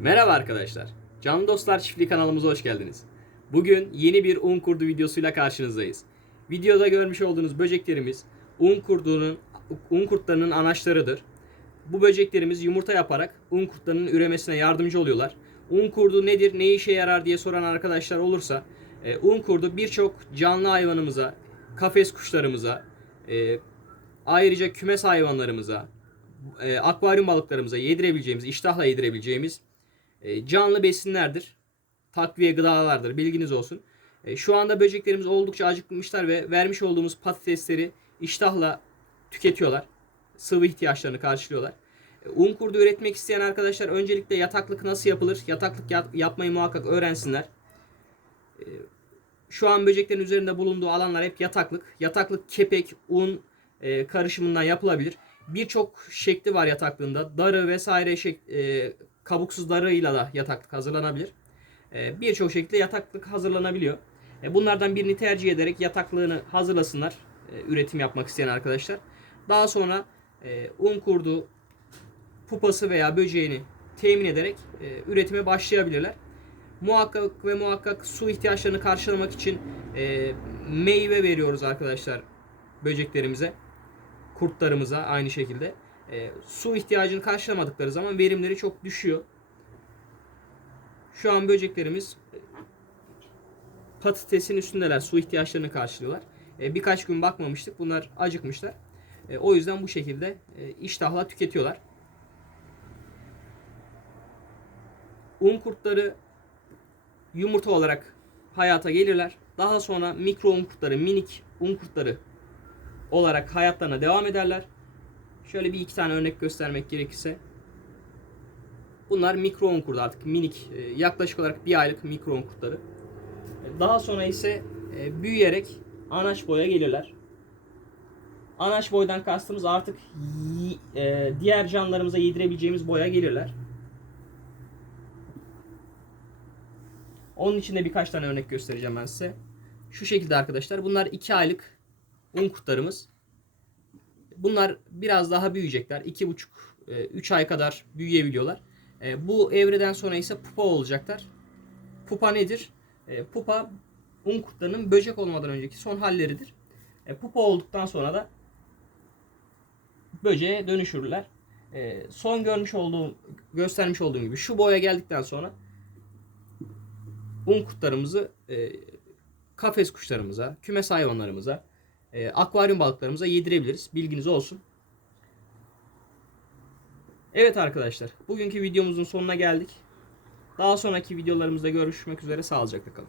Merhaba arkadaşlar. Canlı Dostlar Çiftliği kanalımıza hoş geldiniz. Bugün yeni bir un kurdu videosuyla karşınızdayız. Videoda görmüş olduğunuz böceklerimiz un kurdunun un kurtlarının anaçlarıdır. Bu böceklerimiz yumurta yaparak un kurtlarının üremesine yardımcı oluyorlar. Un kurdu nedir, ne işe yarar diye soran arkadaşlar olursa, e, un kurdu birçok canlı hayvanımıza, kafes kuşlarımıza, e, ayrıca kümes hayvanlarımıza, e, akvaryum balıklarımıza yedirebileceğimiz, iştahla yedirebileceğimiz e, canlı besinlerdir. Takviye gıdalardır. Bilginiz olsun. E, şu anda böceklerimiz oldukça acıkmışlar ve vermiş olduğumuz patatesleri iştahla tüketiyorlar. Sıvı ihtiyaçlarını karşılıyorlar. E, un kurdu üretmek isteyen arkadaşlar öncelikle yataklık nasıl yapılır? Yataklık yap- yapmayı muhakkak öğrensinler. E, şu an böceklerin üzerinde bulunduğu alanlar hep yataklık. Yataklık kepek, un e, karışımından yapılabilir. Birçok şekli var yataklığında. Darı vesaire şek- e, kabuksuz darıyla da yataklık hazırlanabilir. E, Birçok şekilde yataklık hazırlanabiliyor. E, bunlardan birini tercih ederek yataklığını hazırlasınlar. e, üretim yapmak isteyen arkadaşlar. Daha sonra e, un kurdu pupası veya böceğini temin ederek e, üretime başlayabilirler. Muhakkak ve muhakkak su ihtiyaçlarını karşılamak için e, meyve veriyoruz arkadaşlar böceklerimize kurtlarımıza aynı şekilde. E, su ihtiyacını karşılamadıkları zaman verimleri çok düşüyor. Şu an böceklerimiz e, patatesin üstündeler. Su ihtiyaçlarını karşılıyorlar. E, birkaç gün bakmamıştık. Bunlar acıkmışlar. E, o yüzden bu şekilde e, iştahla tüketiyorlar. Un kurtları yumurta olarak hayata gelirler. Daha sonra mikro un kurtları, minik un kurtları olarak hayatlarına devam ederler. Şöyle bir iki tane örnek göstermek gerekirse. Bunlar mikro un kurdu artık minik e, yaklaşık olarak bir aylık mikro un kurtları. E, Daha sonra ise e, büyüyerek anaç boya gelirler. Anaç boydan kastımız artık diğer canlılarımıza yedirebileceğimiz boya gelirler. Onun için de birkaç tane örnek göstereceğim ben size. Şu şekilde arkadaşlar. Bunlar 2 aylık un kurtlarımız. Bunlar biraz daha büyüyecekler. 2,5-3 ay kadar büyüyebiliyorlar. E, bu evreden sonra ise pupa olacaklar. Pupa nedir? E, pupa un kurtlarının böcek olmadan önceki son halleridir. E, pupa olduktan sonra da böceğe dönüşürler. E, son görmüş olduğum, göstermiş olduğum gibi şu boya geldikten sonra un kurtlarımızı e, kafes kuşlarımıza, kümes hayvanlarımıza, e, akvaryum balıklarımıza yedirebiliriz. Bilginiz olsun. Evet arkadaşlar, bugünkü videomuzun sonuna geldik. Daha sonraki videolarımızda görüşmek üzere. Sağlıcakla kalın.